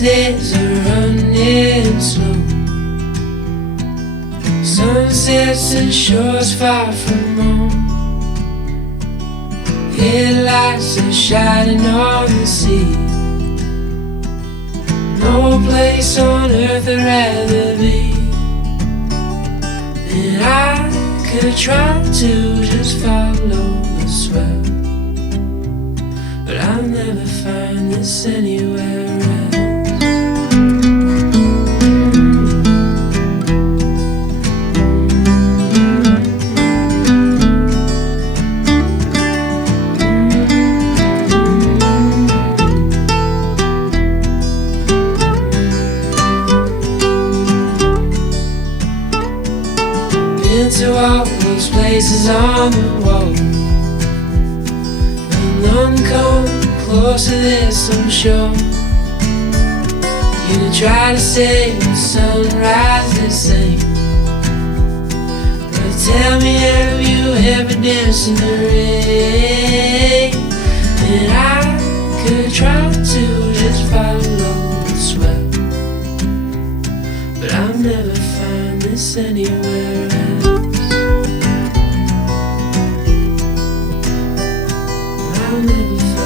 these days are running slow. Sunsets and shores far from home. Headlights are shining on the sea. No place on earth I'd rather be. And I could try to just follow the swell, but I'll never find this anywhere else. Been to all those places on the wall, and none come close to this, I'm sure. You try to say the sunrise the same, but tell me, have you ever danced in the rain? And I could try to just follow the swell, but I'll never find this anywhere else. I'll never find